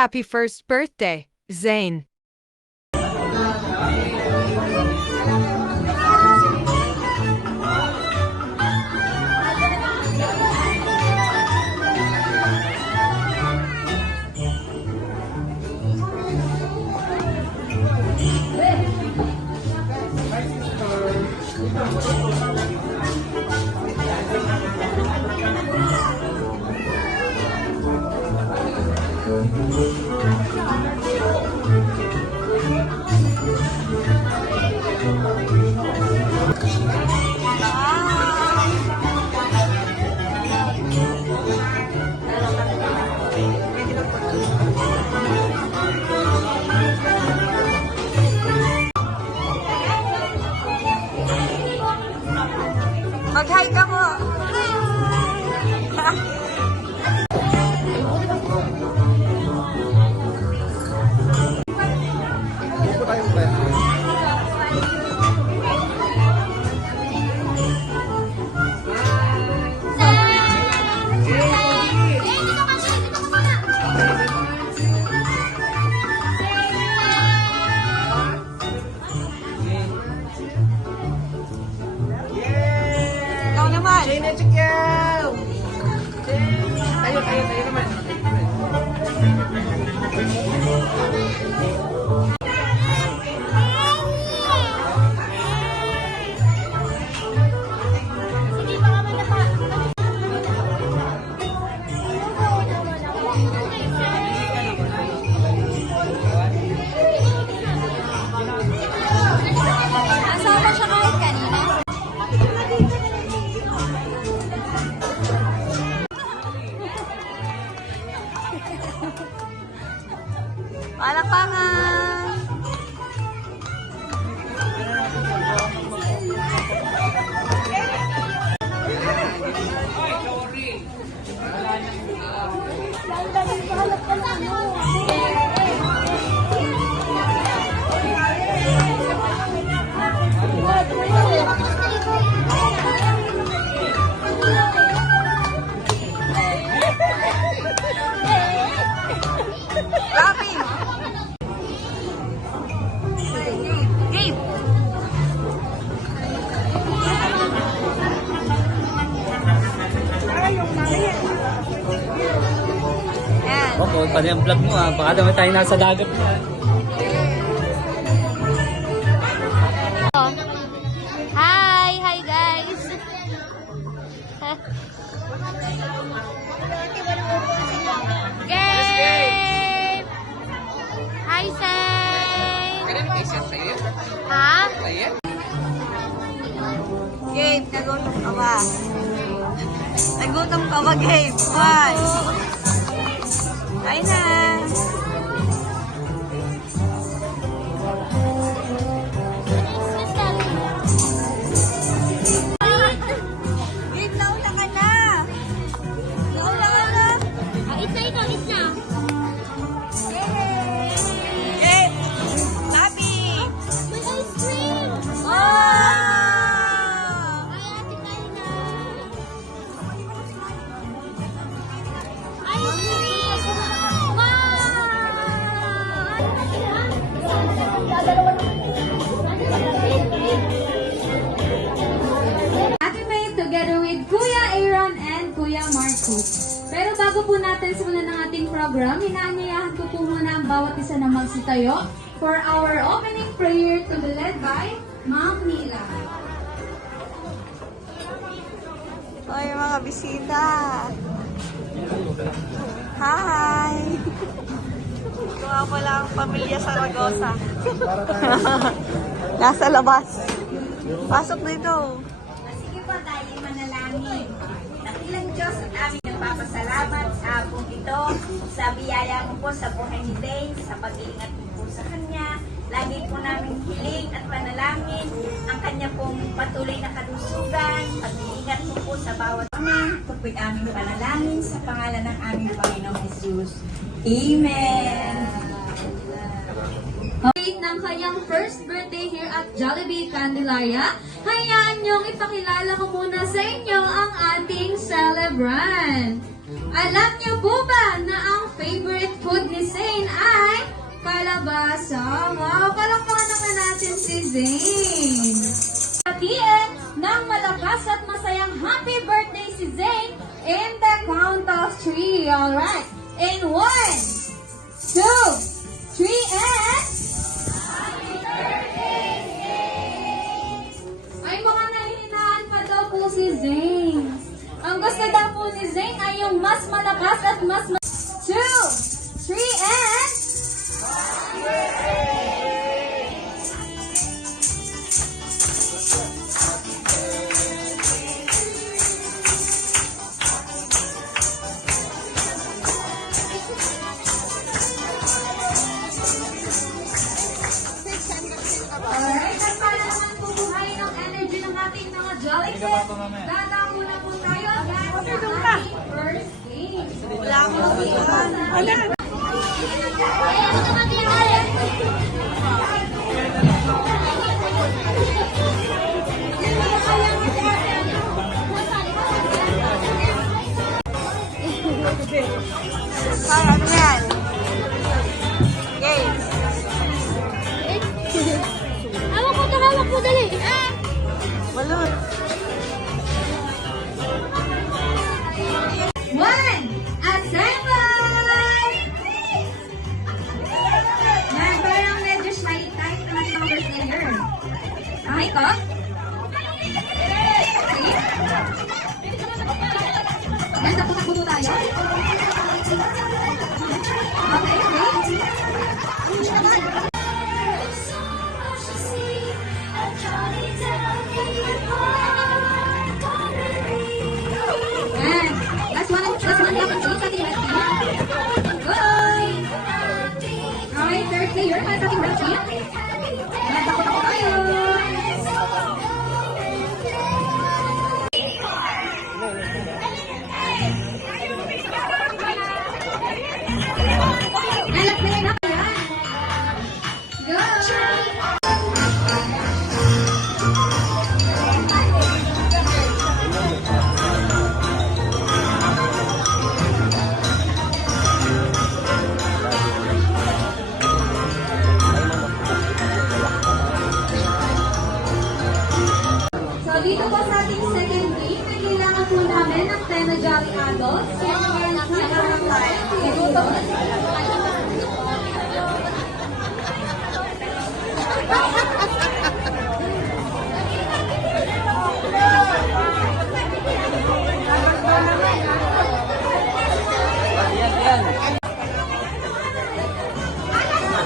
Happy first birthday, Zane. Mag-hi ka mo! Ikaw naman! China Chikyao! Tayo naman. Nasama siya kahit kanina. Palakpakan! Rapi! Game! Ayan. Ako, pala yung vlog mo baka naman tayo nasa dagat na. Hi! Hi guys! Game! Hi, Say! Ha? Gabe, nagutom ka ba? Nagutom ka ba, Gabe? Why? Kain na! Gabe, nauna ka na! Nauna ka na! Gabe! Labi! May ice cream! Wow! Happy May together with Kuya Aaron and Kuya Marco. Pero bago po natin simulan ng ating program, inaanyayahan ko po muna ang bawat isa na magsitayo for our opening prayer to be led by Ma'am Mila. Hoy, mga bisita! Hi! Ito nga pala ang pamilya Saragosa. Nasa labas. Pasok dito. Sige po tayo manalangin. Dakilang Diyos at aming nagpapasalamat sa hapong ito, sa biyaya mo po sa buhay ni Dane, sa pag-iingat mo po sa kanya. Lagi po namin hiling at panalangin ang kanya pong patuloy na kalusugan, pag-iingat mo po sa bawat amin. Ito po'y aming panalangin sa pangalan ng aming Panginoong Jesus. Amen! Celebrate ng kanyang first birthday here at Jollibee Candelaria, hayaan niyong ipakilala ko muna sa inyo ang ating celebrant. Alam niyo po ba na ang favorite food ni Zane ay kalabasa? Wow, palakpakan naman natin si Zane. Hatiin ng malakas at masayang happy birthday si Zane in the count of 3. Alright. In 1, 2, 3, and... Ay, mukhang nahihinaan pa daw po si Zane. Ang gusto daw po ni Zane ay yung mas malakas at mas 2, 3, and... Alright, at para naman pubuhay ng energy ng ating mga Jolly Kids, dadako na po tayo sa ating first game. Wala akong mabuhan. Ano? Ay, ano yan? Games. Hawak mo, dali. Balloon. 1, assemble! Yan, parang medyo shy type na numbers na yun. Okay ko? See? Yan, takbo-takbo po tayo. Okay, okay. Yan. Last one lang po sa ating red team. Goal! Okay, third player para sa ating red team. Yan, takbo-takbo tayo. Yan, last player na po yan. Go! So, dito po sa ating second game, may kailangan po namin ng 10 na Jolly Adults. So, igutom na sila.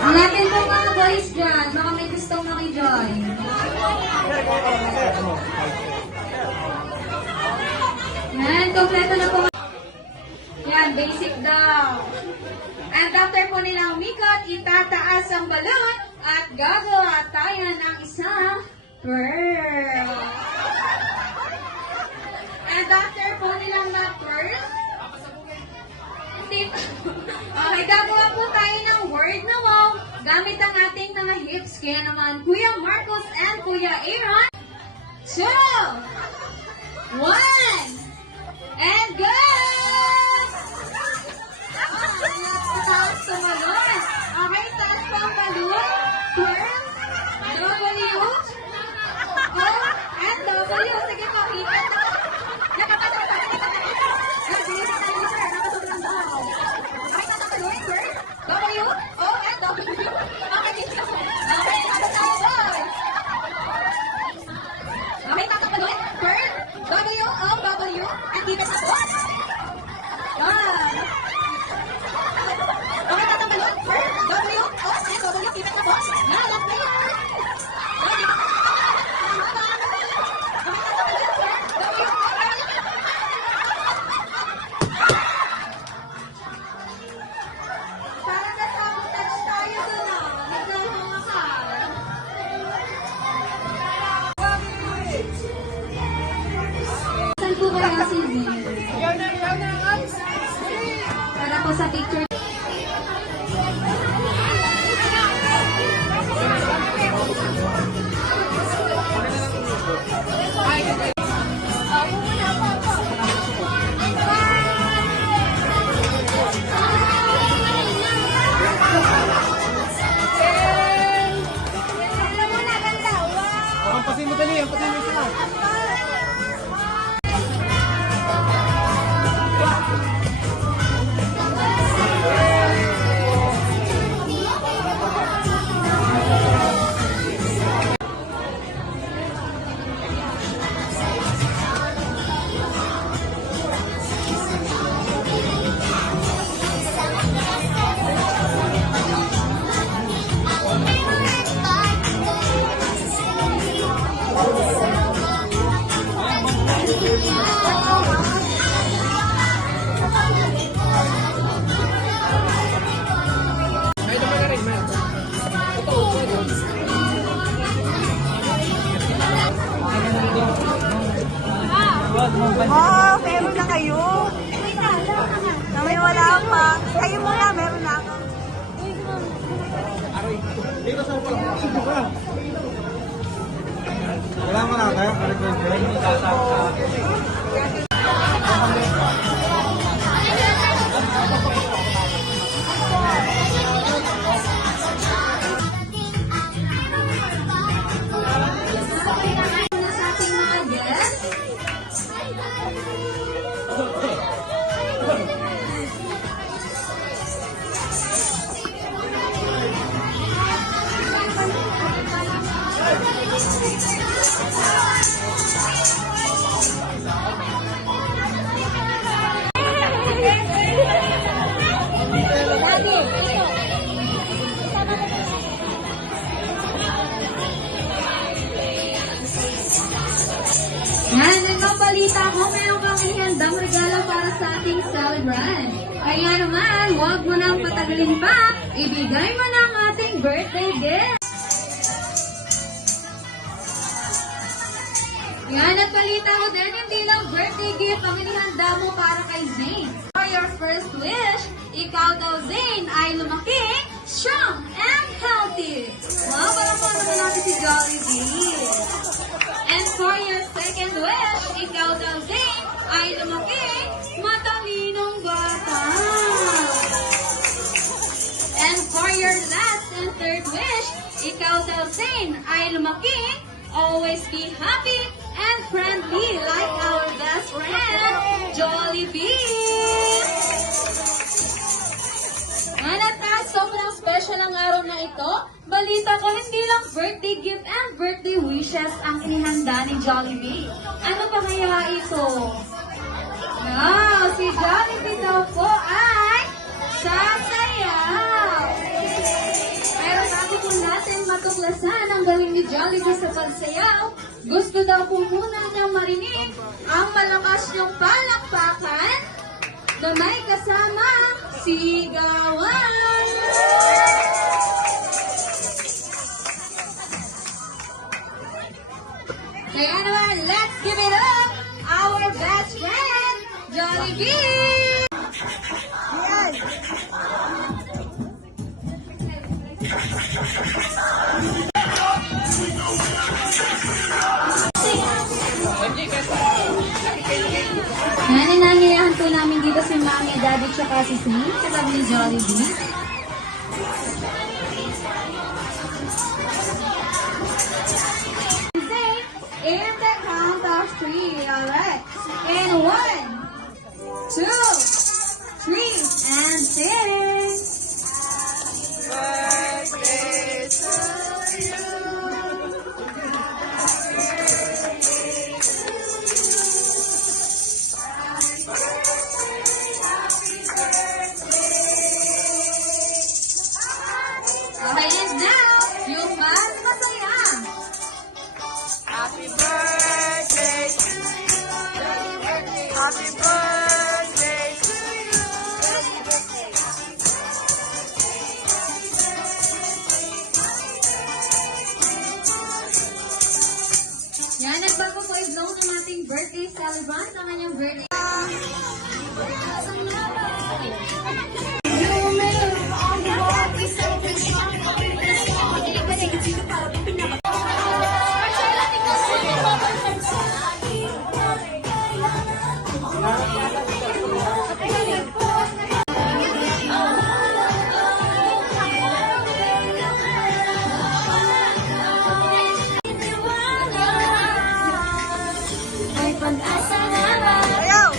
Hanapin po mga boys dyan. Baka may gustong makijoin. Yan, kompleto na po. Yan, basic daw. And after po nilang umikot, itataas ang balon at gagawa tayo ng isang pearl. And after po nilang ma-pearl, okay, gagawa po tayo ng word na wow gamit ang ating mga hips. Kaya naman, Kuya Marcos and Kuya Aaron, 2, 1, and go! Taas sa balon. Okay, taas po ang balon. Pearl, W, O, and W. Sige po, ikot. W, O, and W. Okay, okay, tatapaluin. Pearl, W, O, W, and keep it up. Okay, tatapaluin. Oh, meron na kayo. Kami wala pa. Kayo muna, meron na ako. Wala mo na tayo. Na sa ating mga guests. Yan, nagpabalita ko, meron kang ihandang regalo para sa ating celebrant. Kaya naman, huwag mo nang patagalin pa, ibigay mo na ang ating birthday gift. Yan, at balita ko din, hindi lang birthday gift ang inihanda mo para kay Zane. For your first wish, ikaw daw, Zane, ay lumaki, strong, and healthy. Wow, parang po naman natin si Jollibee. And for your second wish, ikaw daw, Zane, ay lumaki, matalinong bata. And for your last and third wish, ikaw daw, Zane, ay lumaki, always be happy and friendly like our best friend, Jollibee. At sobrang special ang araw na ito. Balita ko, hindi lang birthday gift and birthday wishes ang inihanda ni Jollibee. Ano pa kaya ito? Wow, si Jollibee daw po ay sasayaw. Pero bago po natin matuklasan ang galing ni Jollibee sa pagsayaw, gusto daw po muna niyang marinig ang malakas niyong palakpakan na may kasama sigawan. Kaya naman, let's give it up our best friend, Jollibee! Yan. Yan, inanyayahan po namin dito si Mami, Daddy, tsaka si Smee, kasama ni Jollibee. Say, in the count of three, alright? In 1, 2, 3, and sing! Okay, and now, yung mas masaya. Happy birthday to you. Happy birthday to you. Yan, nagbago po i-blow ng ating birthday celebrant, ang kanyang birthday. Ayaw.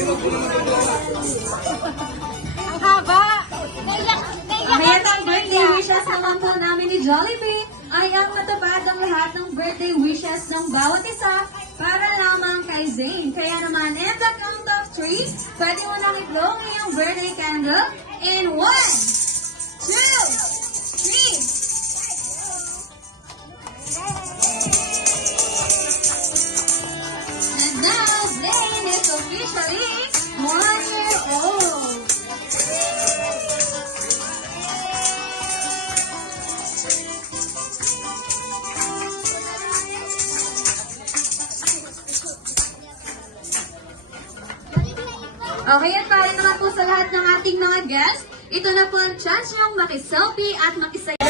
Ang haba! Ayan ang birthday wishes naman po namin ni Jollibee ay ang matupad ang lahat ng birthday wishes ng bawat isa para lamang kay Zane. Kaya naman, in the count of 3, pwede mo nang i-blow ang iyong birthday candle in 1, 2, 3. And now, Zane is officially 1 year old. Okay, at para naman po sa lahat ng ating mga guests, ito na po ang chance yung makiselfie at makisaya.